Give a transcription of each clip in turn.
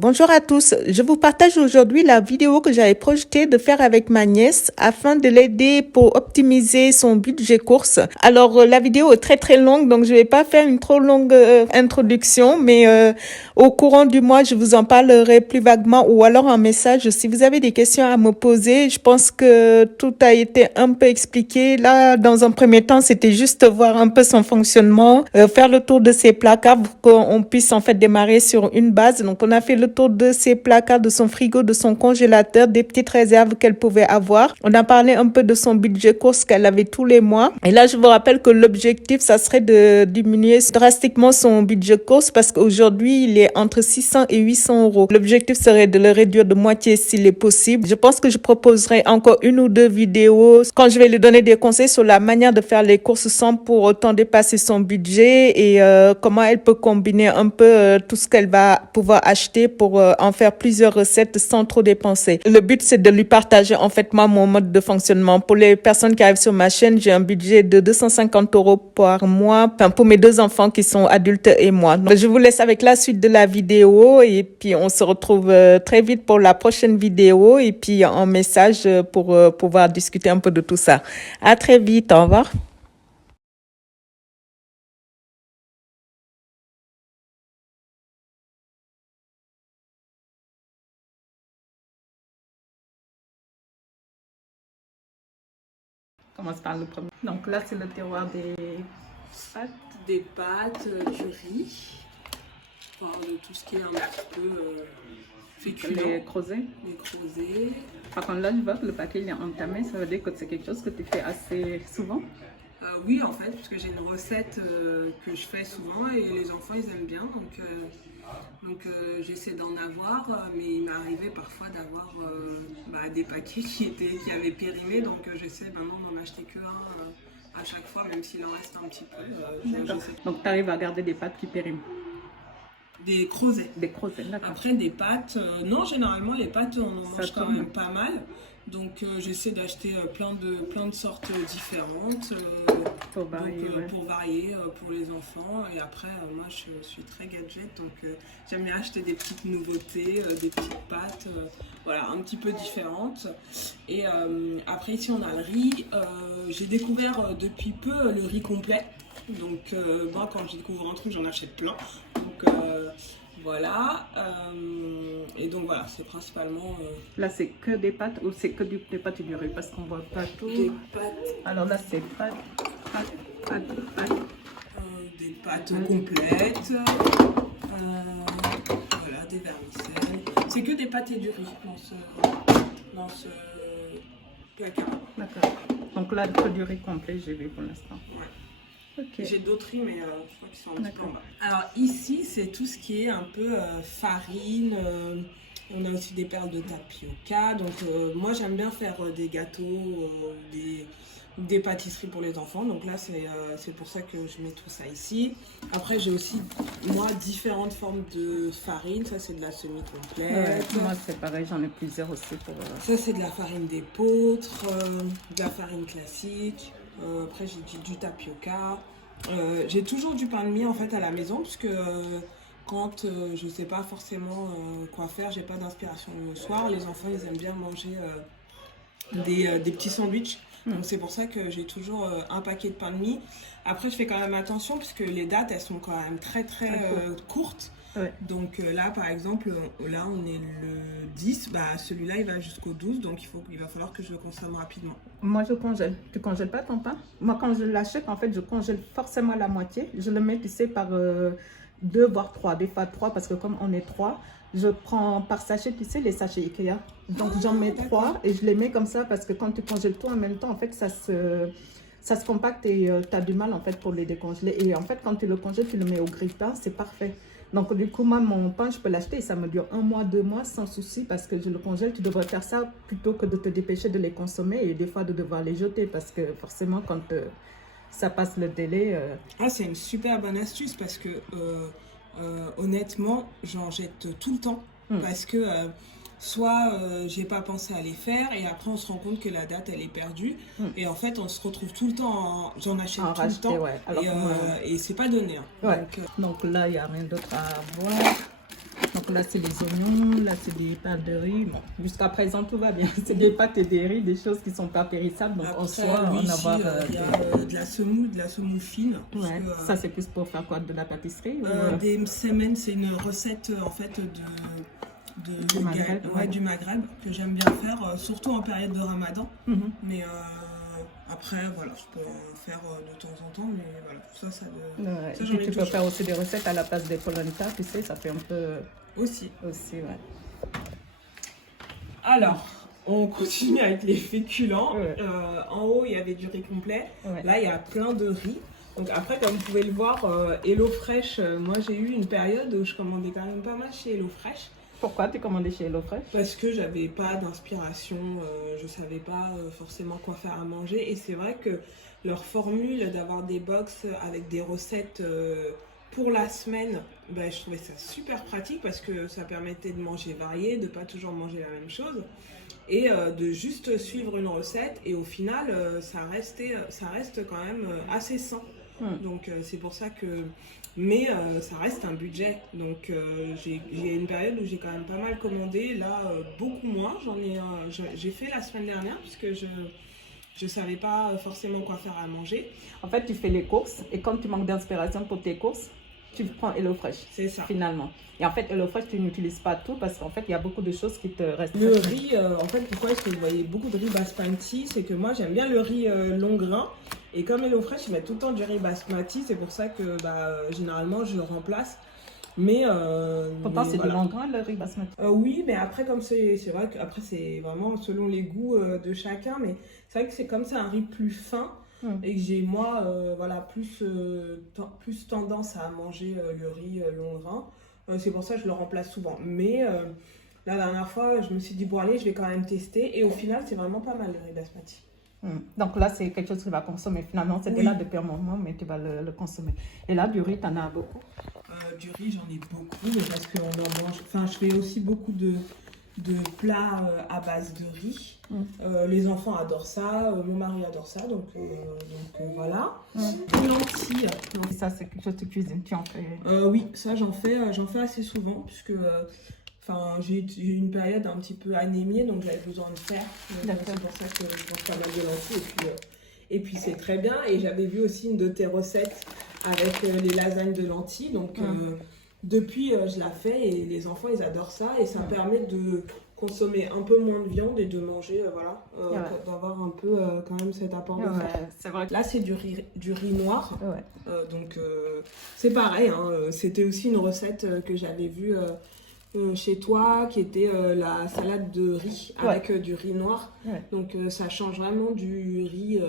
Bonjour à tous, je vous partage aujourd'hui la vidéo que j'avais projeté de faire avec ma nièce afin de l'aider pour optimiser son budget course. Alors la vidéo est très longue donc je vais pas faire une trop longue introduction mais au courant du mois je vous en parlerai plus vaguement ou alors en message si vous avez des questions à me poser. Je pense que tout a été un peu expliqué. Là dans un premier temps c'était juste voir un peu son fonctionnement, faire le tour de ses placards pour qu'on puisse en fait démarrer sur une base. Donc on a fait le tour de ses placards, de son frigo, de son congélateur, des petites réserves qu'elle pouvait avoir. On a parlé un peu de son budget course qu'elle avait tous les mois. Et là, je vous rappelle que l'objectif, ça serait de diminuer drastiquement son budget course parce qu'aujourd'hui, il est entre 600 et 800 euros. L'objectif serait de le réduire de moitié s'il est possible. Je pense que je proposerai encore une ou deux vidéos quand je vais lui donner des conseils sur la manière de faire les courses sans pour autant dépasser son budget et comment elle peut combiner un peu tout ce qu'elle va pouvoir acheter pour en faire plusieurs recettes sans trop dépenser. Le but, c'est de lui partager en fait moi mon mode de fonctionnement. Pour les personnes qui arrivent sur ma chaîne, j'ai un budget de 250 euros par mois, enfin pour mes deux enfants qui sont adultes et moi. Donc, je vous laisse avec la suite de la vidéo et puis on se retrouve très vite pour la prochaine vidéo et puis en message pour pouvoir discuter un peu de tout ça. À très vite, au revoir. On commence par le premier. Donc là, c'est le terroir des pâtes. Des pâtes, du riz, enfin, de tout ce qui est un petit peu féculent. Les creusets. Les creusets. Par contre, là, je vois que le paquet il est entamé. Ça veut dire que c'est quelque chose que tu fais assez souvent. Oui, en fait, parce que j'ai une recette que je fais souvent et les enfants, ils aiment bien. Donc j'essaie d'en avoir, mais il m'est arrivé parfois d'avoir des paquets qui avaient périmé. Donc j'essaie maintenant d'en acheter que un à chaque fois, même s'il en reste un petit peu. Donc tu arrives à garder des pâtes qui périment. Des creusets. Des creusets, d'accord. Après, des pâtes, non, généralement, les pâtes, on en mange quand même pas mal. Donc, j'essaie d'acheter plein de sortes différentes pour varier, pour varier pour les enfants. Et après, moi, je suis très gadget, donc j'aime bien acheter des petites nouveautés, des petites pâtes, voilà, un petit peu différentes. Et après, ici, on a le riz. J'ai découvert depuis peu le riz complet. Donc, moi, quand je découvre un truc, j'en achète plein. Donc, voilà. Et donc, voilà, c'est principalement... Là, c'est que des pâtes ou c'est que des pâtes et du riz? Parce qu'on voit pas tout. Des pâtes. Alors là, c'est pâtes. Des pâtes complètes. Voilà, des vermicelles. C'est que des pâtes et du riz dans ce placard. D'accord. Donc là, que du riz complet, j'ai vu pour l'instant. Ouais. Okay. J'ai d'autres riz, mais je crois qu'ils sont un petit peu en bas. Alors ici, c'est tout ce qui est un peu farine. On a aussi des perles de tapioca. Donc moi, j'aime bien faire des gâteaux, des pâtisseries pour les enfants. Donc là, c'est pour ça que je mets tout ça ici. Après, j'ai aussi, moi, différentes formes de farine. Ça, c'est de la semi-complète. Ouais, moi, c'est pareil. J'en ai plusieurs aussi. Ça, c'est de la farine d'épeautre, de la farine classique. Après, j'ai du tapioca. J'ai toujours du pain de mie en fait à la maison parce que quand je sais pas forcément quoi faire, j'ai pas d'inspiration le soir, les enfants ils aiment bien manger des petits sandwichs. Donc c'est pour ça que j'ai toujours un paquet de pain de mie. Après je fais quand même attention parce que les dates elles sont quand même très courtes. Ouais. Donc là par exemple, là on est le 10, celui-là il va jusqu'au 12 donc il va falloir que je le consomme rapidement. Moi je congèle. Tu congèles pas ton pain? Moi quand je l'achète en fait je congèle forcément la moitié. Je le mets tu sais par 2 voire 3, des fois 3 parce que comme on est 3, je prends par sachet, tu sais les sachets Ikea. Donc j'en mets 3 et je les mets comme ça parce que quand tu congèles tout en même temps en fait ça se compacte et tu as du mal en fait pour les décongeler. Et en fait quand tu le congèles tu le mets au grille-pain, c'est parfait. Donc du coup moi mon pain je peux l'acheter et ça me dure 1 mois, 2 mois sans souci parce que je le congèle. Tu devrais faire ça plutôt que de te dépêcher de les consommer et des fois de devoir les jeter parce que forcément quand ça passe le délai. Ah c'est une super bonne astuce parce que honnêtement j'en jette tout le temps parce que soit j'ai pas pensé à les faire et après on se rend compte que la date elle est perdue et en fait on se retrouve tout le temps j'en achète tout le temps ouais. Et c'est pas donné hein. Ouais. Donc là il n'y a rien d'autre à voir. Donc là, c'est les oignons, là, c'est des pâtes de riz. Bon, jusqu'à présent, tout va bien. C'est des pâtes et des riz, des choses qui ne sont pas périssables. Donc, Après, en soi, oui, on ici, avoir il y a de la semoule fine. Parce ouais. que, Ça, c'est plus pour faire quoi? De la pâtisserie des msemen, c'est une recette en fait du Maghreb, du Maghreb que j'aime bien faire, surtout en période de Ramadan. Mhm. Mais après, voilà, je peux en faire de temps en temps, mais voilà, ça Ouais. ça, Et j'en puis, ai tu peux toujours. faire aussi des recettes à la place des polenta, tu sais, ça fait un peu Aussi. aussi, ouais. Alors, on continue avec les féculents. Ouais. En haut, il y avait du riz complet. Ouais. Là, il y a plein de riz. Donc après, comme vous pouvez le voir, HelloFresh, moi j'ai eu une période où je commandais quand même pas mal chez HelloFresh. Pourquoi tu commandais chez HelloFresh? Parce que j'avais pas d'inspiration, je savais pas forcément quoi faire à manger. Et c'est vrai que leur formule d'avoir des box avec des recettes pour la semaine, ben, je trouvais ça super pratique parce que ça permettait de manger varié, de pas toujours manger la même chose et de juste suivre une recette. Et au final, ça reste quand même assez sain. Donc c'est pour ça que... Mais ça reste un budget. Donc j'ai une période où j'ai quand même pas mal commandé. Là, beaucoup moins. J'ai fait la semaine dernière puisque je savais pas forcément quoi faire à manger. En fait, tu fais les courses et quand tu manques d'inspiration pour tes courses, tu prends HelloFresh. C'est ça. Finalement. Et en fait, HelloFresh, tu n'utilises pas tout parce qu'en fait, il y a beaucoup de choses qui te restent. Le riz, en fait, pourquoi est-ce que vous voyez beaucoup de riz basmati? C'est que moi, j'aime bien le riz long grain. Et comme HelloFresh, ils mettent tout le temps du riz basmati. C'est pour ça que généralement, je le remplace. Mais Pourtant, mais c'est voilà. du long grain, le riz basmati. Oui, mais après, comme c'est vrai qu'après, c'est vraiment selon les goûts de chacun. Mais c'est vrai que c'est comme c'est un riz plus fin. Et que j'ai, moi, voilà, plus tendance à manger le riz long grain. C'est pour ça que je le remplace souvent. Mais la dernière fois, je me suis dit, bon, allez, je vais quand même tester. Et au final, c'est vraiment pas mal le riz basmati. Donc là, c'est quelque chose que tu vas consommer. Finalement, c'était là depuis un moment, mais tu vas le consommer. Et là, du riz, tu en as beaucoup? Du riz, j'en ai beaucoup, mais parce qu'on en mange. Enfin, je fais aussi beaucoup de plats à base de riz. Les enfants adorent ça, mon mari adore ça, donc voilà. Les lentilles. Et ça, c'est quelque chose que tu cuisines, tu en fais? Oui, ça j'en fais assez souvent, puisque j'ai eu une période un petit peu anémiée, donc j'avais besoin de fer. C'est pour ça que je mange pas mal de lentilles. Et puis c'est très bien. Et j'avais vu aussi une de tes recettes avec les lasagnes de lentilles. Donc depuis, je la fais et les enfants, ils adorent ça. Et ça permet de consommer un peu moins de viande et de manger, d'avoir un peu quand même cet apport de fer. C'est vrai. Là, c'est du riz noir. Donc c'est pareil. C'était aussi une recette que j'avais vue chez toi, qui était la salade de riz avec du riz noir. Donc ça change vraiment du riz,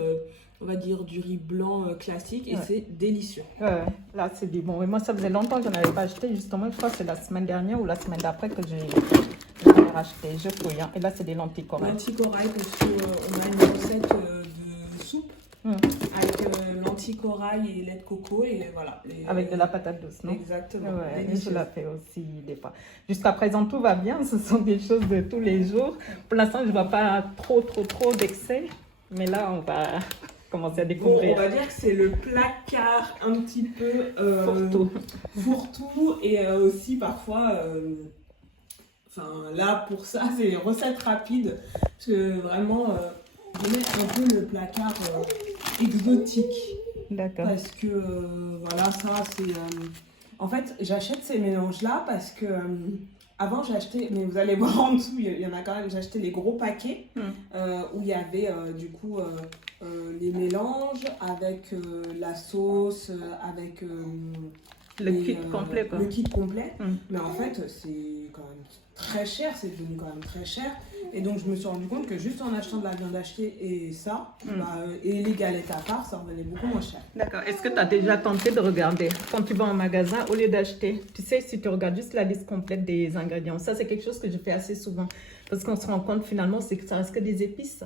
on va dire du riz blanc classique, et c'est délicieux. Là c'est du bon. Et moi ça faisait longtemps que je n'avais pas acheté, justement je crois que c'est la semaine dernière ou la semaine d'après que j'ai racheté. Je fouille, hein. Et là c'est des lentilles corail. Lentilles corail parce qu'on a une recette de soupe avec lentilles corail et lait de coco et voilà. Avec de la patate douce, non? Exactement. Je la fais aussi des fois. Jusqu'à présent, tout va bien. Ce sont des choses de tous les jours. Pour l'instant, je ne vois pas trop d'excès. Mais là, on va commencer à découvrir. On va dire que c'est le placard un petit peu fourre-tout et aussi parfois... là, pour ça, c'est les recettes rapides. Parce que vraiment... je mets un peu le placard exotique. D'accord. Parce que, voilà, ça, c'est... en fait, j'achète ces mélanges-là parce que... avant, j'ai acheté... Mais vous allez voir en dessous, il y en a quand même... J'ai acheté les gros paquets où il y avait, du coup, les mélanges avec la sauce, avec... le kit complet, quoi. Le kit complet. Mais en fait, c'est quand même très cher. C'est devenu quand même très cher. Et donc, je me suis rendu compte que juste en achetant de la viande hachée et ça, et les galettes à part, ça revenait beaucoup moins cher. D'accord. Est-ce que tu as déjà tenté de regarder quand tu vas en magasin, au lieu d'acheter, tu sais, si tu regardes juste la liste complète des ingrédients, ça c'est quelque chose que je fais assez souvent. Parce qu'on se rend compte finalement, c'est que ça reste que des épices.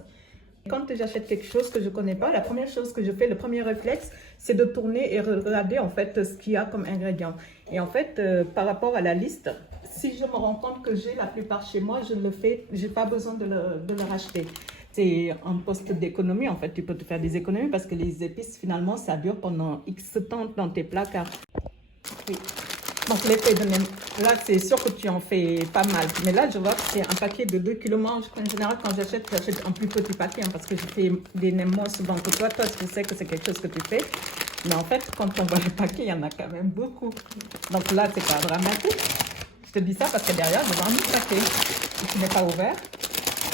Quand j'achète quelque chose que je ne connais pas, la première chose que je fais, le premier réflexe, c'est de tourner et regarder en fait ce qu'il y a comme ingrédients. Et en fait, par rapport à la liste, si je me rends compte que j'ai la plupart chez moi, je le fais, je n'ai pas besoin de le racheter. C'est un poste d'économie, en fait, tu peux te faire des économies parce que les épices, finalement, ça dure pendant X temps dans tes placards. Oui. Donc, les feuilles de nem, là, c'est sûr que tu en fais pas mal. Mais là, je vois que c'est un paquet de 2 kilos. Moi, en général, quand j'achète un plus petit paquet hein, parce que je fais des nems moins souvent que toi. Toi, je sais que c'est quelque chose que tu fais. Mais en fait, quand on voit les paquets, il y en a quand même beaucoup. Donc là, c'est pas dramatique. Je te dis ça parce que derrière, je vois un autre paquet. Et tu n'es pas ouvert.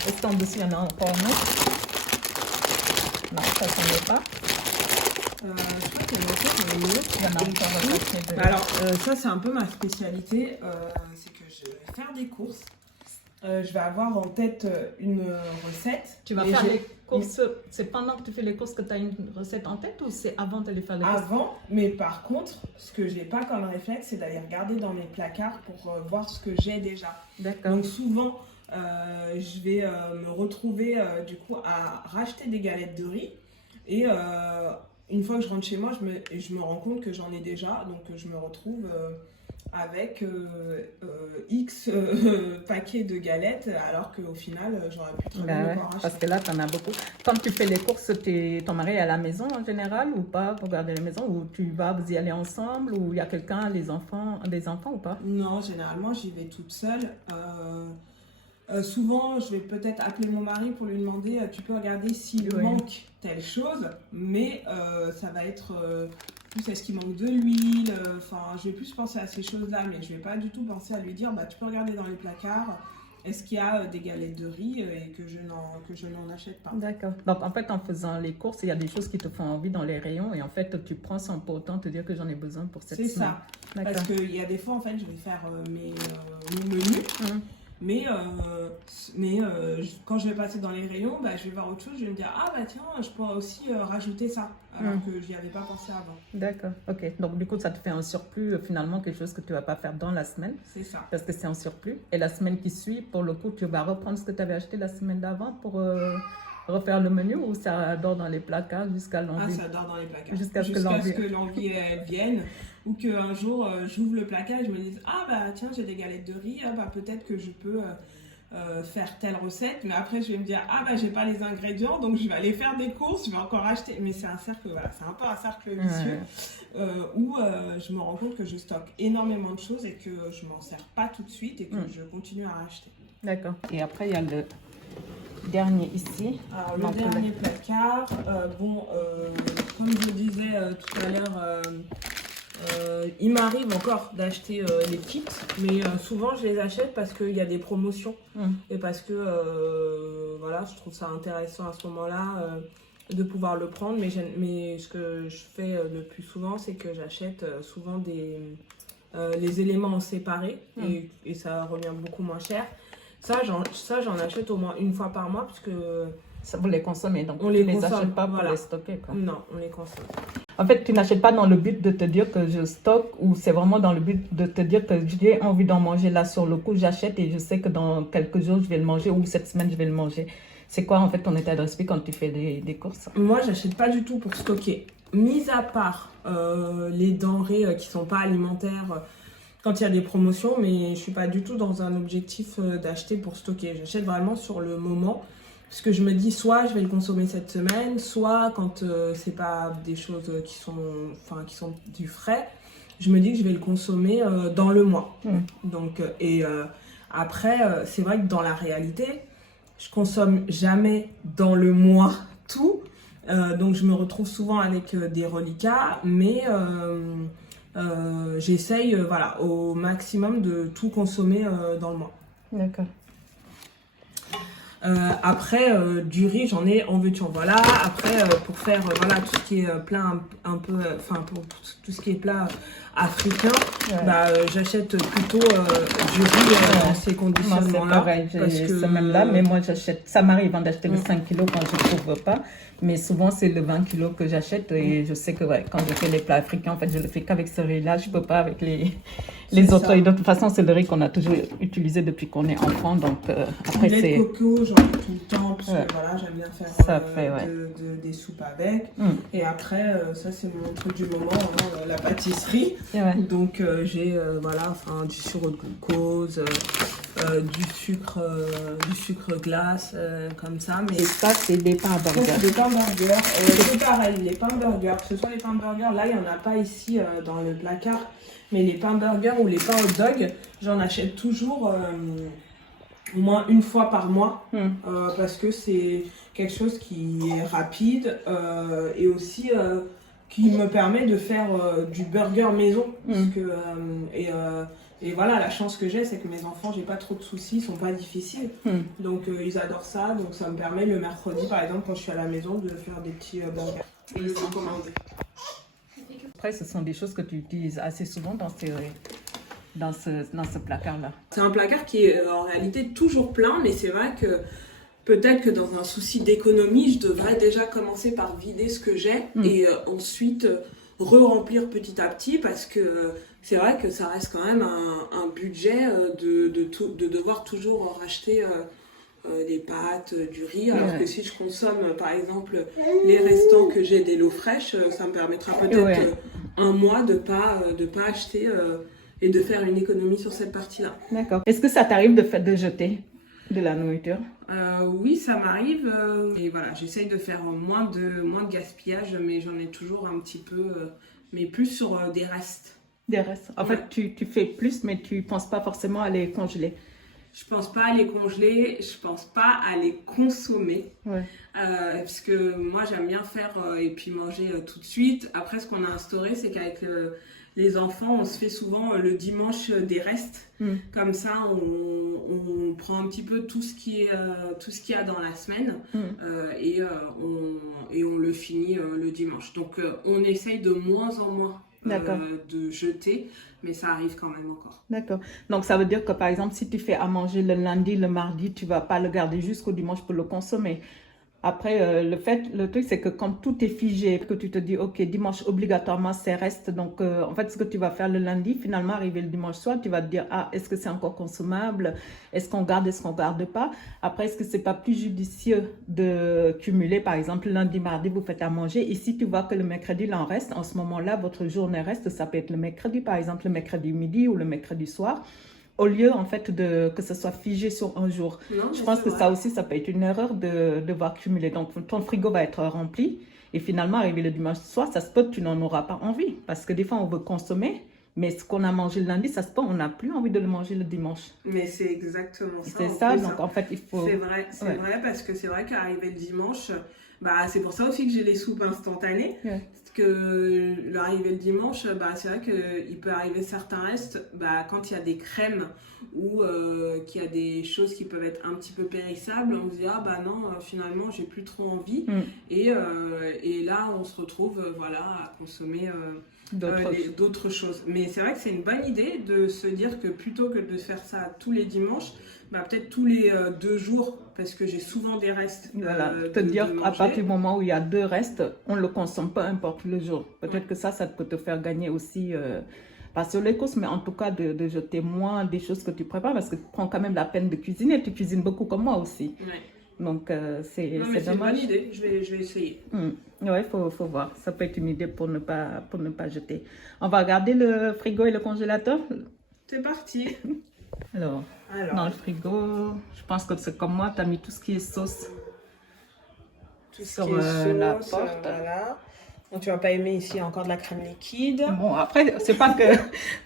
Est-ce qu'en dessous, il y en a encore un autre? Non, ça ne s'en est pas. Je crois qu'il y en a encore un autre. Il y en a encore un paquet de... Alors, ça, c'est un peu ma spécialité. C'est que je vais faire des courses. Je vais avoir en tête une recette. Tu vas faire les courses, c'est pendant que tu fais les courses que tu as une recette en tête ou c'est avant de les faire les courses? Avant, mais par contre, ce que j'ai pas comme réflexe, c'est d'aller regarder dans mes placards pour voir ce que j'ai déjà. D'accord. Donc souvent, je vais me retrouver du coup à racheter des galettes de riz et une fois que je rentre chez moi, je me rends compte que j'en ai déjà, donc je me retrouve avec X paquets de galettes, alors qu'au final, j'aurais pu très bien encore acheter. Parce que là, tu en as beaucoup. Quand tu fais les courses, ton mari est à la maison en général ou pas pour garder la maison? Ou tu vas vous y aller ensemble? Ou il y a quelqu'un, des enfants ou pas? Non, généralement, j'y vais toute seule. Souvent, je vais peut-être appeler mon mari pour lui demander tu peux regarder s'il manque telle chose, mais ça va être plus est-ce qu'il manque de l'huile, enfin je vais plus penser à ces choses-là, mais je vais pas du tout penser à lui dire tu peux regarder dans les placards, est-ce qu'il y a des galettes de riz et que je n'en achète pas. D'accord. Donc en fait en faisant les courses, il y a des choses qui te font envie dans les rayons et en fait tu prends sans pour autant te dire que j'en ai besoin pour cette semaine. C'est ça, parce qu'il y a des fois en fait je vais faire mon menu. Mais quand je vais passer dans les rayons, je vais voir autre chose, je vais me dire tiens, je pourrais aussi rajouter ça, alors que je n'y avais pas pensé avant. D'accord, ok. Donc du coup, ça te fait un surplus, finalement, quelque chose que tu ne vas pas faire dans la semaine. C'est ça. Parce que c'est un surplus. Et la semaine qui suit, pour le coup, tu vas reprendre ce que tu avais acheté la semaine d'avant pour refaire le menu ou ça dort dans les placards jusqu'à l'envie? Ça dort dans les placards. Jusqu'à ce que l'envie vienne. Ou qu'un jour, j'ouvre le placard et je me dis tiens, j'ai des galettes de riz, peut-être que je peux faire telle recette. Mais après, je vais me dire j'ai pas les ingrédients, donc je vais aller faire des courses, je vais encore acheter. Mais c'est un cercle, c'est un peu un cercle vicieux où je me rends compte que je stocke énormément de choses et que je m'en sers pas tout de suite et que je continue à acheter. D'accord. Et après, il y a le dernier ici. Alors, le dernier placard, comme je le disais tout à l'heure, il m'arrive encore d'acheter les kits, mais souvent je les achète parce qu'il y a des promotions et parce que je trouve ça intéressant à ce moment-là de pouvoir le prendre. Mais ce que je fais le plus souvent, c'est que j'achète souvent les éléments en séparé et ça revient beaucoup moins cher. Ça, j'en achète au moins une fois par mois parce que ça, vous les consommez, donc on les consomme, achète pas pour les stocker, quoi. Non, on les consomme. En fait, tu n'achètes pas dans le but de te dire que je stocke ou c'est vraiment dans le but de te dire que j'ai envie d'en manger là sur le coup, j'achète et je sais que dans quelques jours, je vais le manger ou cette semaine, je vais le manger. C'est quoi en fait ton état d'esprit quand tu fais des courses? Moi, j'achète pas du tout pour stocker. Mis à part les denrées qui sont pas alimentaires quand il y a des promotions, mais je suis pas du tout dans un objectif d'acheter pour stocker. J'achète vraiment sur le moment. Parce que je me dis, soit je vais le consommer cette semaine, soit quand c'est pas des choses qui sont du frais, je me dis que je vais le consommer dans le mois. Donc, après, c'est vrai que dans la réalité, je consomme jamais dans le mois tout. Donc, je me retrouve souvent avec des reliquats, mais j'essaye au maximum de tout consommer dans le mois. D'accord. Après du riz j'en ai en veux-tu en voilà. Après pour faire tout ce qui est plat un peu pour tout ce qui est plat africain, j'achète plutôt du riz dans ces conditionnements là. C'est ce même là, mais moi j'achète, ça m'arrive d'acheter le 5 kilos quand je ne trouve pas, mais souvent c'est le 20 kilos que j'achète et je sais que quand je fais les plats africains, en fait je le fais qu'avec ce riz là, je peux pas avec les autres. Et de toute façon c'est le riz qu'on a toujours utilisé depuis qu'on est enfant, donc après c'est... Les coco j'en ai tout le temps parce que j'aime bien faire des soupes avec. Et après ça c'est mon truc du moment, la pâtisserie. Donc j'ai du sirop de glucose, du sucre glace, comme ça. Mais Et ça, c'est des pains à ça, burger. c'est des pains burgers. C'est pareil, les pains burgers, que ce soit les pains burgers, là, il n'y en a pas ici dans le placard. Mais les pains burgers ou les pains hot dog, j'en achète toujours au moins une fois par mois. Parce que c'est quelque chose qui est rapide et aussi qui me permet de faire du burger maison. Parce que, et voilà, la chance que j'ai, c'est que mes enfants, j'ai pas trop de soucis, ils sont pas difficiles. Donc ils adorent ça. Donc ça me permet le mercredi, par exemple, quand je suis à la maison, de faire des petits burgers. Et ils sont commandés. Après, ce sont des choses que tu utilises assez souvent dans ce placard-là. C'est un placard qui est en réalité toujours plein, mais c'est vrai que peut-être que dans un souci d'économie, je devrais déjà commencer par vider ce que j'ai et ensuite re-remplir petit à petit, parce que c'est vrai que ça reste quand même un budget de devoir toujours racheter des pâtes, du riz, alors que si je consomme par exemple les restants que j'ai des lots fraîches, ça me permettra peut-être un mois de pas acheter et de faire une économie sur cette partie-là. D'accord. Est-ce que ça t'arrive de jeter de la nourriture? Oui, ça m'arrive. Et voilà, j'essaye de faire moins de gaspillage, mais j'en ai toujours un petit peu, mais plus sur des restes. Des restes. En fait, tu fais plus, mais tu ne penses pas forcément à les congeler. Je pense pas à les congeler, je pense pas à les consommer. Parce que moi, j'aime bien faire et puis manger tout de suite. Après, ce qu'on a instauré, c'est qu'avec les enfants, on se fait souvent le dimanche des restes. Comme ça, on prend un petit peu tout ce qu'il y a dans la semaine et on le finit le dimanche. Donc, on essaye de moins en moins de jeter, mais ça arrive quand même encore. D'accord. Donc, ça veut dire que, par exemple, si tu fais à manger le lundi, le mardi, tu ne vas pas le garder jusqu'au dimanche pour le consommer. Après, le truc, c'est que quand tout est figé, que tu te dis, OK, dimanche, obligatoirement, c'est reste. Donc, en fait, ce que tu vas faire le lundi, finalement, arriver le dimanche soir, tu vas te dire, ah, est-ce que c'est encore consommable? Est-ce qu'on garde pas? Après, est-ce que c'est pas plus judicieux de cumuler, par exemple, lundi, mardi, vous faites à manger. Et si tu vois que le mercredi, il en reste, en ce moment-là, votre journée reste, ça peut être le mercredi, par exemple, le mercredi midi ou le mercredi soir. Au lieu, en fait, que ce soit figé sur un jour. Non, je pense que ça aussi, ça peut être une erreur de devoir cumuler. Donc, ton frigo va être rempli et finalement, arrivé le dimanche soir, ça se peut que tu n'en auras pas envie. Parce que des fois, on veut consommer, mais ce qu'on a mangé le lundi, ça se peut, on n'a plus envie de le manger le dimanche. Mais c'est exactement ça. C'est ça, donc en fait, il faut... C'est vrai, parce que c'est vrai qu'arrivé le dimanche, bah, c'est pour ça aussi que j'ai les soupes instantanées. Parce que l'arrivée le dimanche, bah, c'est vrai qu'il peut arriver certains restes quand il y a des crèmes ou qu'il y a des choses qui peuvent être un petit peu périssables. On se dit, ah bah non, finalement, j'ai plus trop envie. Et là, on se retrouve à consommer d'autres choses. Mais c'est vrai que c'est une bonne idée de se dire que plutôt que de faire ça tous les dimanches, peut-être tous les 2 jours, parce que j'ai souvent des restes. Te dire qu'à partir du moment où il y a 2 restes, on ne le consomme peu importe le jour. Peut-être que ça peut te faire gagner aussi, pas sur les courses, mais en tout cas de jeter moins des choses que tu prépares, parce que tu prends quand même la peine de cuisiner. Tu cuisines beaucoup comme moi aussi. Donc, c'est dommage. C'est une bonne idée, je vais essayer. Oui, faut voir. Ça peut être une idée pour ne pas jeter. On va regarder le frigo et le congélateur. C'est parti. Alors, dans le frigo, je pense que c'est comme moi, tu as mis tout ce qui est sauce sur la porte. Voilà. Donc, tu vas pas aimer ici encore de la crème liquide. Bon, après, c'est pas que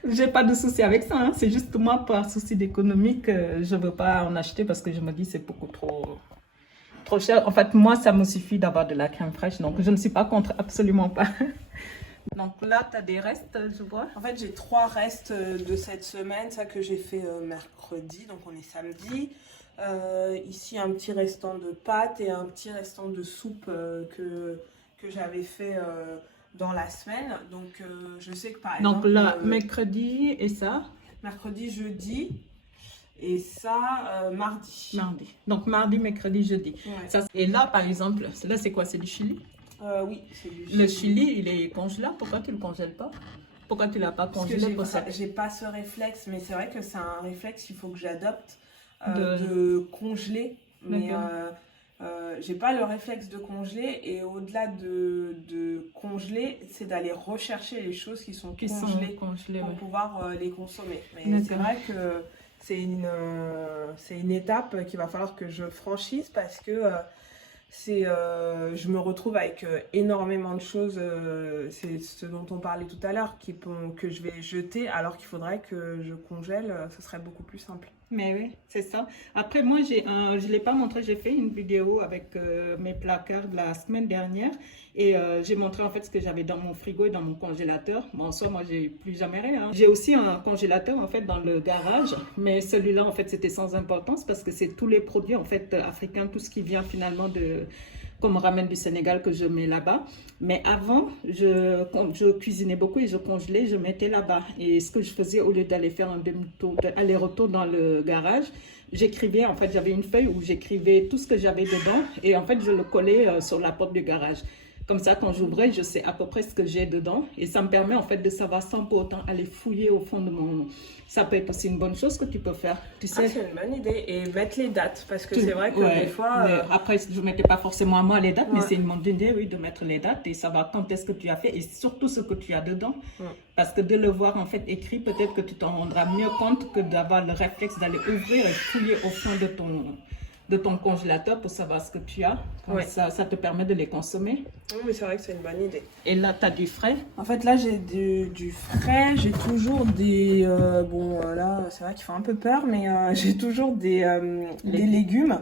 j'ai pas de souci avec ça. C'est juste moi, par souci d'économique, je veux pas en acheter parce que je me dis c'est beaucoup trop cher. En fait, moi, ça me suffit d'avoir de la crème fraîche. Donc, je ne suis pas contre, absolument pas. Donc là, tu as des restes, je vois. En fait, j'ai 3 restes de cette semaine, ça que j'ai fait mercredi, donc on est samedi. Ici, un petit restant de pâtes et un petit restant de soupe que j'avais fait dans la semaine. Donc, je sais que par exemple... Donc là, mercredi et ça? Mercredi, jeudi et ça, mardi. Donc mardi, mercredi, jeudi. Ça, et là, par exemple, là, c'est quoi? C'est du chili? Oui, c'est du chili. Le chili, il est congelable. Pourquoi tu ne le congèles pas? Pourquoi tu ne l'as pas congelé pour ça? J'ai pas ce réflexe, mais c'est vrai que c'est un réflexe qu'il faut que j'adopte de congeler. Mais j'ai pas le réflexe de congeler, et au-delà de congeler, c'est d'aller rechercher les choses qui sont congelées pour pouvoir les consommer. Mais c'est vrai que c'est une étape qu'il va falloir que je franchisse parce que je me retrouve avec énormément de choses, c'est ce dont on parlait tout à l'heure, que je vais jeter alors qu'il faudrait que je congèle, ce serait beaucoup plus simple. Mais oui, c'est ça. Après, moi, je ne l'ai pas montré, j'ai fait une vidéo avec mes placards de la semaine dernière et j'ai montré en fait ce que j'avais dans mon frigo et dans mon congélateur. Bon, en soi, moi, j'ai plus jamais rien. J'ai aussi un congélateur en fait dans le garage, mais celui-là, en fait, c'était sans importance parce que c'est tous les produits en fait africains, tout ce qui vient finalement qu'on me ramène du Sénégal que je mets là-bas. Mais avant, je cuisinais beaucoup et je congelais, je mettais là-bas. Et ce que je faisais, au lieu d'aller faire un demi-tour, aller-retour dans le garage, j'écrivais, en fait, j'avais une feuille où j'écrivais tout ce que j'avais dedans et en fait, je le collais sur la porte du garage. Comme ça, quand j'ouvrais, je sais à peu près ce que j'ai dedans et ça me permet en fait de savoir sans pour autant aller fouiller au fond de mon... Ça peut être aussi une bonne chose que tu peux faire, tu sais. C'est une bonne idée. Et mettre les dates, parce que c'est vrai que des fois... Après, je ne mettais pas forcément à moi les dates, mais c'est une bonne idée, oui, de mettre les dates et savoir quand est-ce que tu as fait et surtout ce que tu as dedans. Parce que de le voir en fait écrit, peut-être que tu t'en rendras mieux compte que d'avoir le réflexe d'aller ouvrir et fouiller au fond de ton congélateur pour savoir ce que tu as. Ça te permet de les consommer. Oui, mais c'est vrai que c'est une bonne idée. Et là, tu as du frais. En fait, là, j'ai du frais. J'ai toujours des... là, c'est vrai qu'il fait un peu peur, mais j'ai toujours des légumes.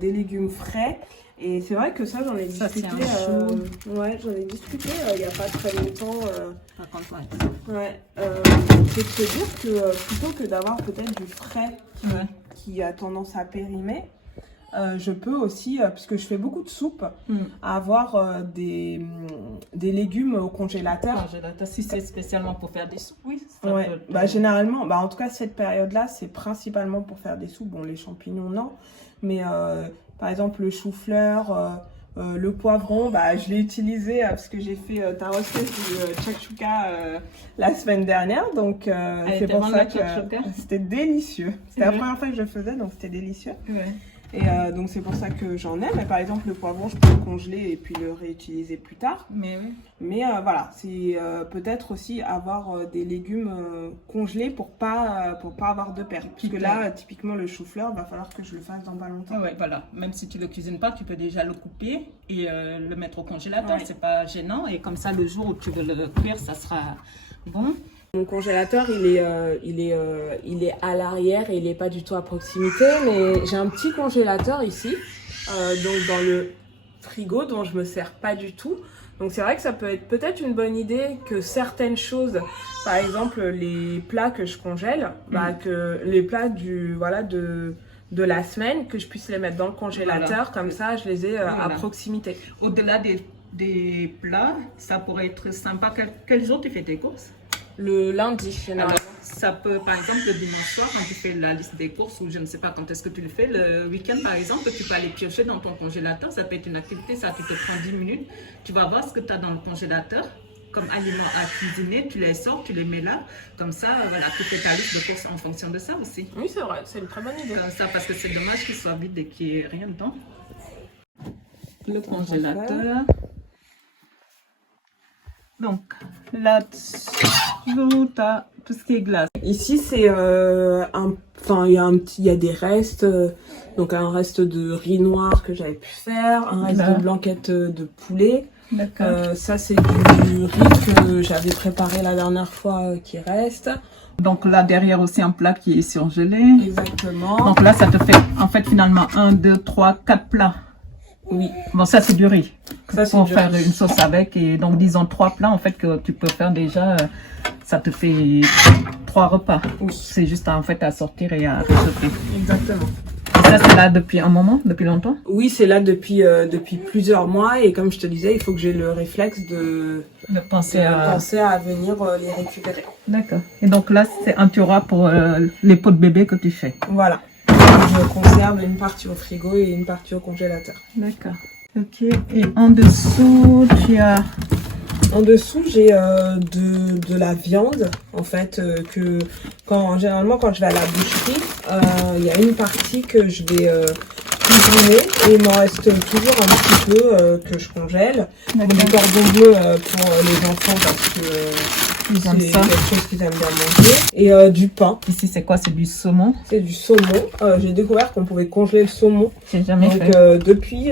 Des légumes frais. Et c'est vrai que ça, j'en ai discuté. J'en ai discuté il n'y a pas très longtemps. C'est de se dire que plutôt que d'avoir peut-être du frais qui a tendance à périmer, je peux aussi, puisque je fais beaucoup de soupe, avoir des légumes au congélateur. Si c'est spécialement pour faire des soupes, oui. Généralement, en tout cas, cette période-là, c'est principalement pour faire des soupes. Bon, les champignons, non. Mais par exemple, le chou-fleur, le poivron, je l'ai utilisé parce que j'ai fait ta recette du chakchouka la semaine dernière. Donc, c'est pour ça que c'était délicieux. C'était la première fois que je le faisais, donc c'était délicieux. Et donc c'est pour ça que j'en ai. Mais par exemple le poivron, je peux le congeler et puis le réutiliser plus tard. Mais voilà, c'est peut-être aussi avoir des légumes congelés pour pas avoir de perte. Parce que là, typiquement le chou-fleur, va falloir que je le fasse dans pas longtemps. Voilà. Même si tu le cuisines pas, tu peux déjà le couper et le mettre au congélateur. C'est pas gênant et comme ça le jour où tu veux le cuire, ça sera bon. Mon congélateur, il est à l'arrière et il n'est pas du tout à proximité, mais j'ai un petit congélateur ici, donc dans le frigo dont je me sers pas du tout. Donc c'est vrai que ça peut être peut-être une bonne idée que certaines choses, par exemple les plats que je congèle, que les plats de la semaine, que je puisse les mettre dans le congélateur, comme ça je les ai à proximité. Au-delà des plats, ça pourrait être sympa. Quel jour tu fais tes courses? Le lundi, généralement. Alors, ça peut, par exemple, le dimanche soir, quand tu fais la liste des courses, ou je ne sais pas quand est-ce que tu le fais, le week-end, par exemple, tu peux aller piocher dans ton congélateur. Ça peut être une activité, ça te prend 10 minutes. Tu vas voir ce que tu as dans le congélateur comme aliments à cuisiner. Tu les sors, tu les mets là. Comme ça, tu fais ta liste de courses en fonction de ça aussi. Oui, c'est vrai, c'est une très bonne idée. Comme ça, parce que c'est dommage qu'il soit vide et qu'il n'y ait rien dedans. Le congélateur. Donc, là-dessus, tu as tout ce qui est glace. Ici, c'est il y a des restes, donc un reste de riz noir que j'avais pu faire, un reste de blanquette de poulet. Ça, c'est du riz que j'avais préparé la dernière fois qui reste. Donc là, derrière aussi un plat qui est surgelé. Exactement. Donc là, ça te fait, en fait, finalement, 1, 2, 3, 4 plats. Oui. Bon, ça c'est du riz. Ça, pour faire une sauce avec. Et donc, disons 3 plats, en fait, que tu peux faire déjà. Ça te fait 3 repas. Oui. C'est juste en fait à sortir et à réchauffer. Exactement. Et ça, c'est là depuis un moment, depuis longtemps? Oui, c'est là depuis plusieurs mois. Et comme je te disais, il faut que j'ai le réflexe de penser à venir les récupérer. D'accord. Et donc là, c'est un tiroir pour les pots de bébé que tu fais. Voilà. Je conserve une partie au frigo et une partie au congélateur. D'accord. Ok. Et en dessous, tu as... En dessous, j'ai de la viande, en fait, que généralement quand je vais à la boucherie, il y a une partie que je vais cuisiner et il m'en reste toujours un petit peu que je congèle. Du cordon bleu pour les enfants parce que Ils C'est aiment ça. quelque chose qu'ils aiment bien manger. Et du pain. Ici, c'est quoi? C'est du saumon. C'est du saumon. J'ai découvert qu'on pouvait congeler le saumon. J'ai jamais Donc fait. depuis,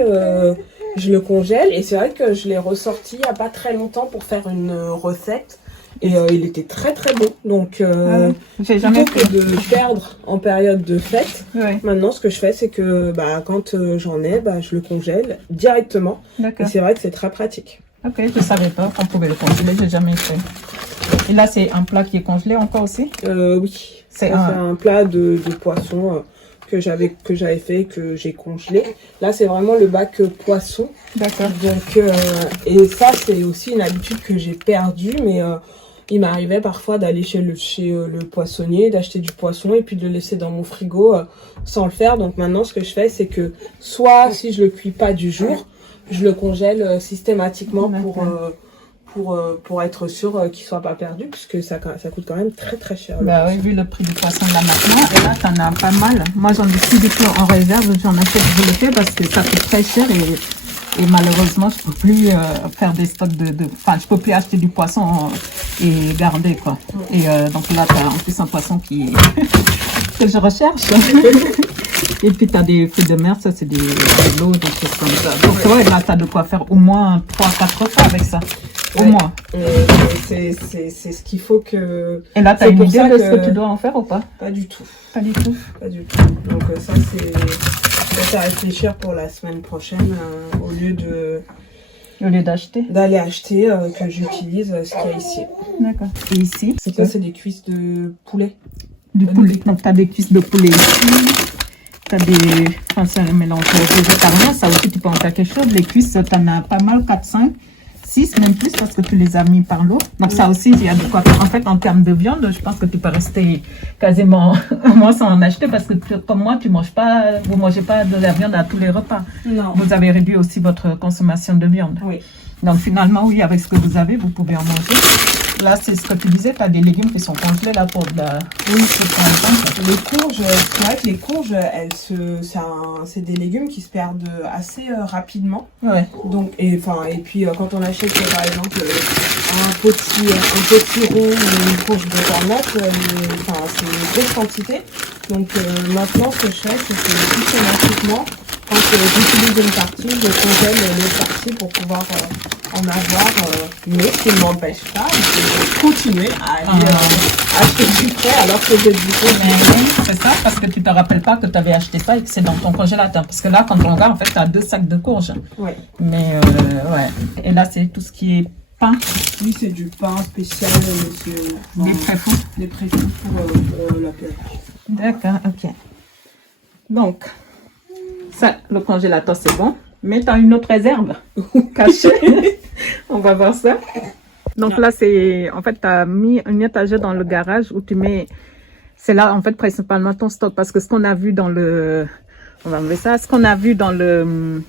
je le congèle. Et c'est vrai que je l'ai ressorti il n'y a pas très longtemps pour faire une recette. Et il était très très bon. Donc J'ai jamais plutôt fait. que de perdre en période de fête, Ouais, maintenant ce que je fais c'est que quand j'en ai, je le congèle directement. Et d'accord. c'est vrai que c'est très pratique. Ok, je savais pas qu'on pouvait le congeler. J'ai jamais fait. Et là, c'est un plat qui est congelé encore aussi. Oui, C'est ça, c'est un plat de poisson que j'avais fait, que j'ai congelé. Là c'est vraiment le bac poisson. D'accord. Donc et ça c'est aussi une habitude que j'ai perdue, mais il m'arrivait parfois d'aller chez le poissonnier, d'acheter du poisson et puis de le laisser dans mon frigo sans le faire. Donc maintenant ce que je fais c'est que soit si je le cuis pas du jour, je le congèle systématiquement pour être sûr qu'il soit pas perdu, puisque ça coûte quand même très très cher. Bah oui, vu le prix du poisson là maintenant, et là t'en as pas mal. Moi j'en ai plus du tout en réserve, j'en achète, je le fais parce que ça coûte très cher et malheureusement je peux plus faire des stocks enfin je peux plus acheter du poisson et garder quoi. Et donc là t'as en plus un poisson qui que je recherche. Et puis t'as des fruits de mer, ça c'est des lots, des choses comme ça. Donc ouais, là t'as de quoi faire au moins 3-4 repas avec ça. Au moins. C'est ce qu'il faut que... Et là, t'as une idée de ce que tu dois en faire ou pas? Pas du tout. Pas du tout. Pas du tout. Donc ça, c'est... Je vais réfléchir pour la semaine prochaine, au lieu d'acheter. d'aller acheter, que j'utilise ce qu'il y a ici. D'accord. Et ici, C'est quoi? C'est des cuisses de poulet. Du poulet. Donc, t'as des cuisses de poulet ici. T'as des... Enfin, c'est un mélange végétarien. Ça aussi, tu peux en faire quelque chose. Les cuisses, t'en as pas mal, 4, 5. 6, même plus, parce que tu les as mis par l'eau. Donc ça aussi, il y a de quoi faire. En fait, en termes de viande, je pense que tu peux rester quasiment un mois sans en acheter, parce que comme moi, vous mangez pas de la viande à tous les repas. Non. Vous avez réduit aussi votre consommation de viande. Oui. Donc finalement, oui, avec ce que vous avez, vous pouvez en manger. Là, c'est ce que tu disais, tu as des légumes qui sont congelés là pour de la... Oui, les courges, c'est vrai que les courges, c'est des légumes qui se perdent assez rapidement. Ouais. Donc, et puis quand on achète par exemple un potiron ou une courge de butternut, c'est une grosse quantité. Donc maintenant, ce que je fais, c'est que systématiquement, quand j'utilise une partie, je congèle l'autre partie pour pouvoir en avoir, mais ce qui ne m'empêche pas de continuer à aller acheter du frais alors que j'ai du Oui, c'est ça, parce que tu te rappelles pas que tu avais acheté ça et que c'est dans ton congélateur. Parce que là, quand on regarde, en fait, tu as 2 sacs de courges. Ouais. Mais, ouais. Et là, c'est tout ce qui est pain. Oui, c'est du pain spécial, Des préfous. des préfous pour la plage. D'accord, ok. Donc, ça, le congélateur, c'est bon. Mais tu as une autre réserve cachée. On va voir ça. Donc là, c'est... En fait, tu as mis une étagère dans le garage où tu mets... C'est là, en fait, principalement ton stock. Parce que ce qu'on a vu dans le... On va enlever ça. Ce qu'on a vu dans le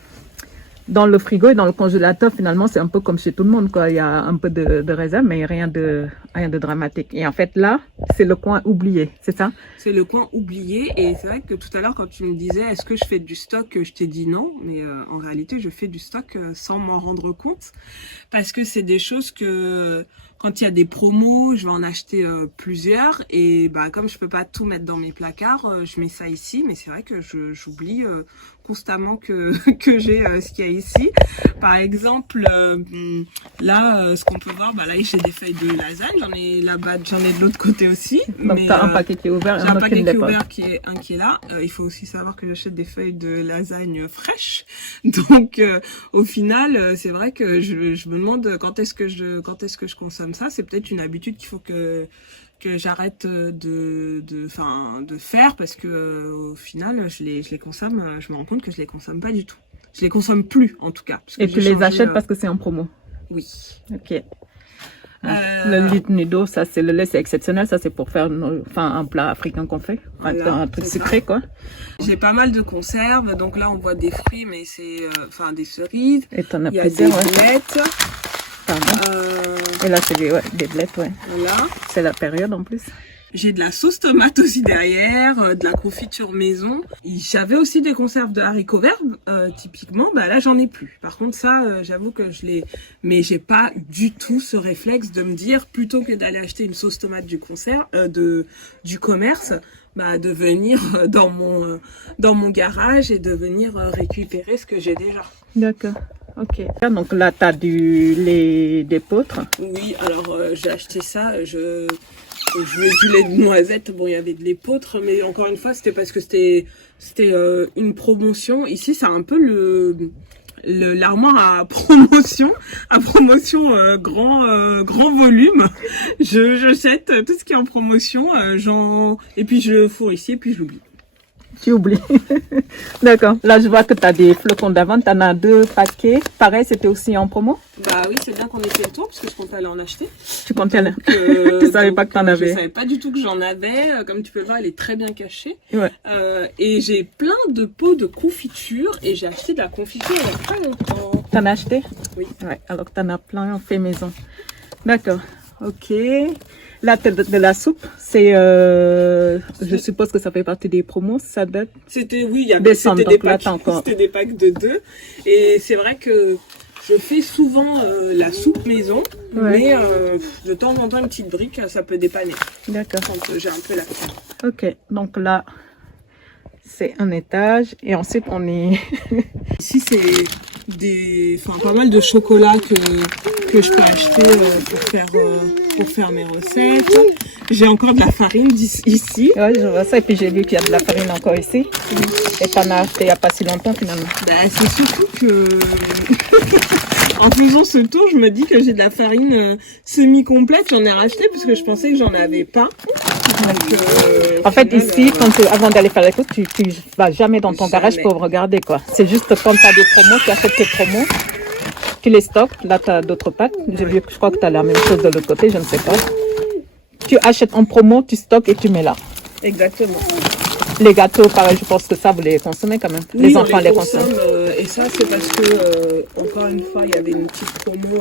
frigo et dans le congélateur, finalement, c'est un peu comme chez tout le monde, quoi. Il y a un peu de réserve, mais rien de dramatique. Et en fait, là, c'est le coin oublié, c'est ça? C'est le coin oublié. Et c'est vrai que tout à l'heure, quand tu me disais, est-ce que je fais du stock, je t'ai dit non. Mais en réalité, je fais du stock sans m'en rendre compte. Parce que c'est des choses que... Quand il y a des promos, je vais en acheter plusieurs. Et comme je peux pas tout mettre dans mes placards, je mets ça ici. Mais c'est vrai que j'oublie constamment que j'ai ce qu'il y a ici. Par exemple, là, ce qu'on peut voir, là, j'ai des feuilles de lasagne. J'en ai là-bas, j'en ai de l'autre côté aussi. Donc, tu as un paquet qui est ouvert et j'ai un paquet qui est pas. ouvert, un qui est là. Il faut aussi savoir que j'achète des feuilles de lasagne fraîches. Donc, au final, c'est vrai que je me demande quand est-ce que je consomme ça. C'est peut-être une habitude qu'il faut que j'arrête de faire, parce que au final je les consomme, je me rends compte que je les consomme pas du tout. Je les consomme plus en tout cas. Et tu les achètes parce que c'est en promo? Oui. Ok. Le lait nudo, ça c'est le lait, c'est exceptionnel, ça c'est pour faire un plat africain qu'on fait, voilà, un truc sucré quoi. J'ai pas mal de conserves, donc là on voit des fruits, mais c'est des cerises. Et t'en as il y a plusieurs, des blettes. Pardon. Et là c'est des blettes, ouais. Voilà. C'est la période en plus. J'ai de la sauce tomate aussi derrière, de la confiture maison. J'avais aussi des conserves de haricots verts, typiquement. Bah là, j'en ai plus. Par contre, ça, j'avoue que je l'ai... Mais j'ai pas du tout ce réflexe de me dire, plutôt que d'aller acheter une sauce tomate du du commerce, bah, de venir dans mon garage et de venir récupérer ce que j'ai déjà. D'accord. Ok. Donc là, tu as du lait d'épeautre. Oui, alors j'ai acheté ça. Je mets du lait de noisette. Bon, il y avait de l'épeautre, mais encore une fois, c'était parce que c'était une promotion. Ici, c'est un peu l'armoire à promotion grand volume. Je jette tout ce qui est en promotion, et puis je le fourre ici et puis je l'oublie. Tu oublies. D'accord. Là, je vois que tu as des flocons d'avant. Tu en as 2 paquets. Pareil, c'était aussi en promo? Bah oui, c'est bien qu'on ait fait le tour parce que je comptais aller en acheter. Tu comptais aller? Tu savais pas que tu en avais? Je savais pas du tout que j'en avais. Comme tu peux le voir, elle est très bien cachée. Ouais. Et j'ai plein de pots de confiture et j'ai acheté de la confiture il y a pas longtemps. T'en as acheté? Oui. Ouais. Alors que t'en as plein fait maison. D'accord. Ok. Là, de la soupe, c'est, je suppose que ça fait partie des promos, ça date. C'était, oui, il y avait, c'était des packs de 2. Et c'est vrai que je fais souvent la soupe maison, ouais. Mais de temps en temps, une petite brique, ça peut dépanner. D'accord. Quand j'ai un peu la flemme. Ok, donc là, c'est un étage. Et ensuite, on est... Ici, c'est pas mal de chocolat que je peux acheter pour faire mes recettes. J'ai encore de la farine ici. Ouais, je vois ça. Et puis j'ai vu qu'il y a de la farine encore ici. Et t'en as acheté il n'y a pas si longtemps finalement. Bah, c'est surtout que en faisant ce tour, je me dis que j'ai de la farine semi-complète. J'en ai racheté parce que je pensais que j'en avais pas. Donc, en fait, ici, avant d'aller faire les courses, tu vas jamais dans ton garage pour regarder, quoi. C'est juste quand tu as des promos, tu achètes tes promos, tu les stockes. Là, tu as d'autres packs. Je crois que tu as la même chose de l'autre côté, je ne sais pas. Tu achètes en promo, tu stockes et tu mets là. Exactement. Les gâteaux, pareil, je pense que ça, vous les consommez quand même. Oui, les enfants les consomment. Et ça, c'est parce que, encore une fois, il y avait une petite promo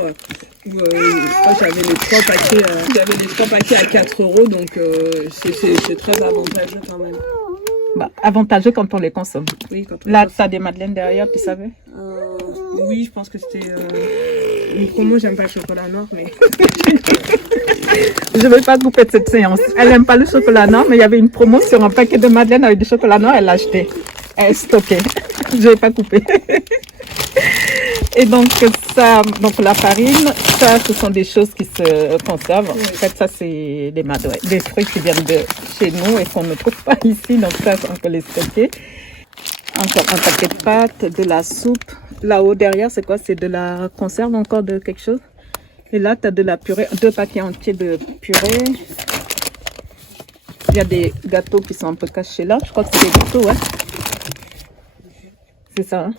où je crois que j'avais les 3 paquets à 4 €. Donc, c'est très avantageux quand même. Bah, avantageux quand on les consomme. Oui, quand là, tu as des madeleines derrière, tu savais? Oui, je pense que c'était une promo. J'aime pas le chocolat noir, mais... Je ne vais pas couper de cette séance. Elle n'aime pas le chocolat noir, mais il y avait une promo sur un paquet de madeleine avec du chocolat noir. Elle l'a acheté. Elle stockait. Je ne vais pas couper. Et donc, ça, donc la farine, ça, ce sont des choses qui se conservent. Oui. En fait, ça, c'est des fruits qui viennent de chez nous et qu'on ne trouve pas ici. Donc, ça, on peut les stocker. Encore un paquet de pâtes, de la soupe. Là-haut, derrière, c'est quoi? C'est de la conserve, encore de quelque chose? Et là, tu as de la purée, 2 paquets entiers de purée. Il y a des gâteaux qui sont un peu cachés là. Je crois que c'est des gâteaux, ouais. C'est ça, hein?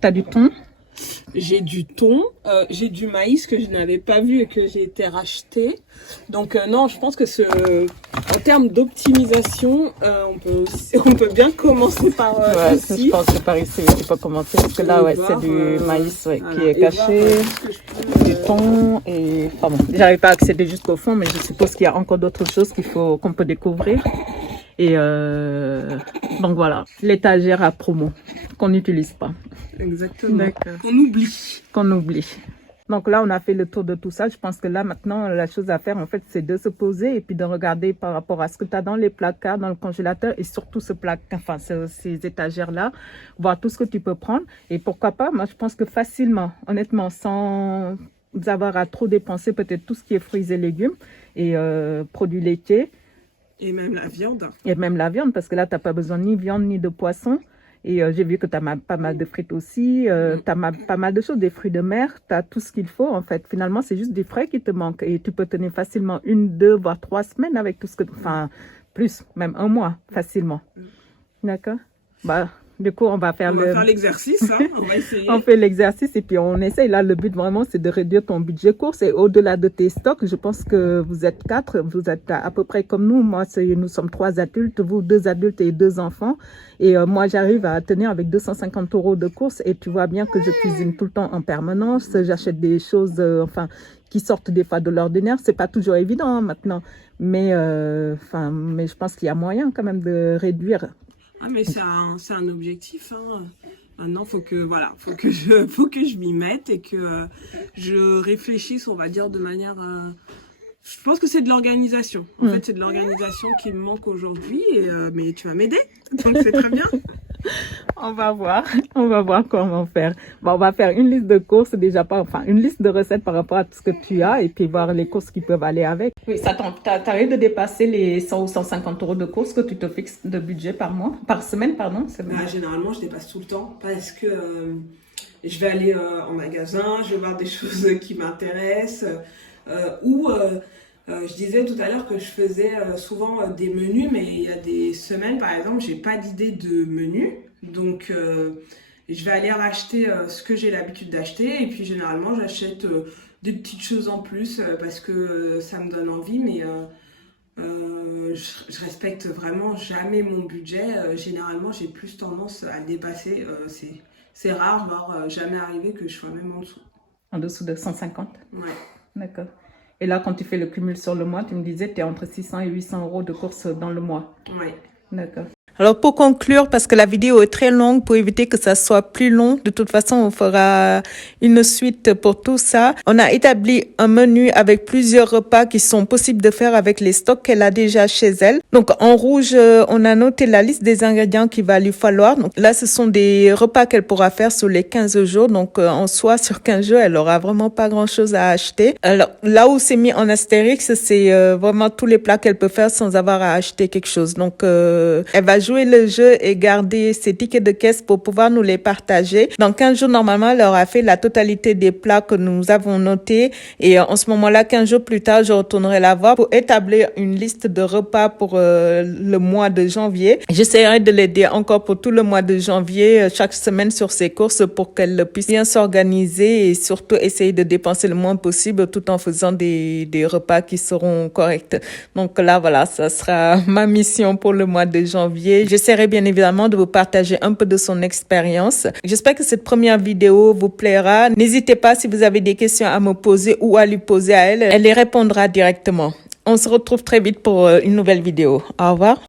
Tu as du thon. J'ai du thon, j'ai du maïs que je n'avais pas vu et que j'ai été racheté. Donc non, je pense que en termes d'optimisation, on peut bien commencer par ici. Je pense que par ici, tu peux commencer parce que là, ouais, c'est du maïs qui est caché, du thon et enfin bon, j'arrive pas à accéder jusqu'au fond, mais je suppose qu'il y a encore d'autres choses qu'on peut découvrir. Et donc voilà, l'étagère à promo qu'on n'utilise pas. Exactement. D'accord. Qu'on oublie. Donc là, on a fait le tour de tout ça. Je pense que là, maintenant, la chose à faire, en fait, c'est de se poser et puis de regarder par rapport à ce que tu as dans les placards, dans le congélateur et surtout ces étagères-là, voir tout ce que tu peux prendre. Et pourquoi pas, moi, je pense que facilement, honnêtement, sans avoir à trop dépenser, peut-être tout ce qui est fruits et légumes et produits laitiers. Et même la viande. Et même la viande, parce que là, tu n'as pas besoin ni de viande ni de poisson. Et j'ai vu que tu as pas mal de frites aussi, tu as pas mal de choses, des fruits de mer, tu as tout ce qu'il faut en fait. Finalement, c'est juste des frais qui te manquent et tu peux tenir facilement 1, 2, voire 3 semaines avec tout ce que... Enfin, plus, même 1 mois, facilement. D'accord? Bah, du coup, on va faire l'exercice, hein? On va essayer. On fait l'exercice et puis on essaye. Là, le but vraiment, c'est de réduire ton budget course. Et au-delà de tes stocks, je pense que vous êtes 4, vous êtes à peu près comme nous. Moi, nous sommes 3 adultes, vous 2 adultes et 2 enfants. Et moi, j'arrive à tenir avec 250 € de course. Et tu vois bien que je cuisine tout le temps en permanence. J'achète des choses, qui sortent des fois de l'ordinaire. C'est pas toujours évident hein, maintenant, mais mais je pense qu'il y a moyen quand même de réduire. Ah mais c'est un objectif. Hein. Maintenant, faut que je m'y mette et que je réfléchisse, on va dire, de manière. Je pense que c'est de l'organisation. En fait, c'est de l'organisation qui me manque aujourd'hui. Mais tu vas m'aider, donc c'est très bien. On va voir comment faire. Bon, on va faire une liste de courses déjà, une liste de recettes par rapport à tout ce que tu as et puis voir les courses qui peuvent aller avec. Oui, ça t'arrive de dépasser les 100 ou 150 euros de courses que tu te fixes de budget par semaine, pardon. Généralement, je dépasse tout le temps parce que je vais aller en magasin, je vais voir des choses qui m'intéressent je disais tout à l'heure que je faisais souvent des menus, mais il y a des semaines, par exemple, j'ai pas d'idée de menu. Donc, je vais aller racheter ce que j'ai l'habitude d'acheter. Et puis, généralement, j'achète des petites choses en plus parce que ça me donne envie. Mais je respecte vraiment jamais mon budget. Généralement, j'ai plus tendance à le dépasser. C'est rare, voire jamais arrivé que je sois même en dessous. En dessous de 150? Ouais. D'accord. Et là, quand tu fais le cumul sur le mois, tu me disais que tu es entre 600 et 800 euros de courses dans le mois. Oui. D'accord. Alors, pour conclure, parce que la vidéo est très longue, pour éviter que ça soit plus long, de toute façon, on fera une suite pour tout ça. On a établi un menu avec plusieurs repas qui sont possibles de faire avec les stocks qu'elle a déjà chez elle. Donc, en rouge, on a noté la liste des ingrédients qu'il va lui falloir. Donc, là, ce sont des repas qu'elle pourra faire sur les 15 jours. Donc, en soi, sur 15 jours, elle aura vraiment pas grand-chose à acheter. Alors, là où c'est mis en astérix, c'est vraiment tous les plats qu'elle peut faire sans avoir à acheter quelque chose. Donc, elle va jouer le jeu et garder ses tickets de caisse pour pouvoir nous les partager. Dans 15 jours, normalement, elle aura fait la totalité des plats que nous avons notés. Et en ce moment-là, 15 jours plus tard, je retournerai la voir pour établir une liste de repas pour le mois de janvier. J'essaierai de l'aider encore pour tout le mois de janvier, chaque semaine sur ses courses pour qu'elle puisse bien s'organiser et surtout essayer de dépenser le moins possible tout en faisant des repas qui seront corrects. Donc là, voilà, ça sera ma mission pour le mois de janvier. J'essaierai bien évidemment de vous partager un peu de son expérience. J'espère que cette première vidéo vous plaira. N'hésitez pas si vous avez des questions à me poser ou à lui poser à elle. Elle les répondra directement. On se retrouve très vite pour une nouvelle vidéo. Au revoir.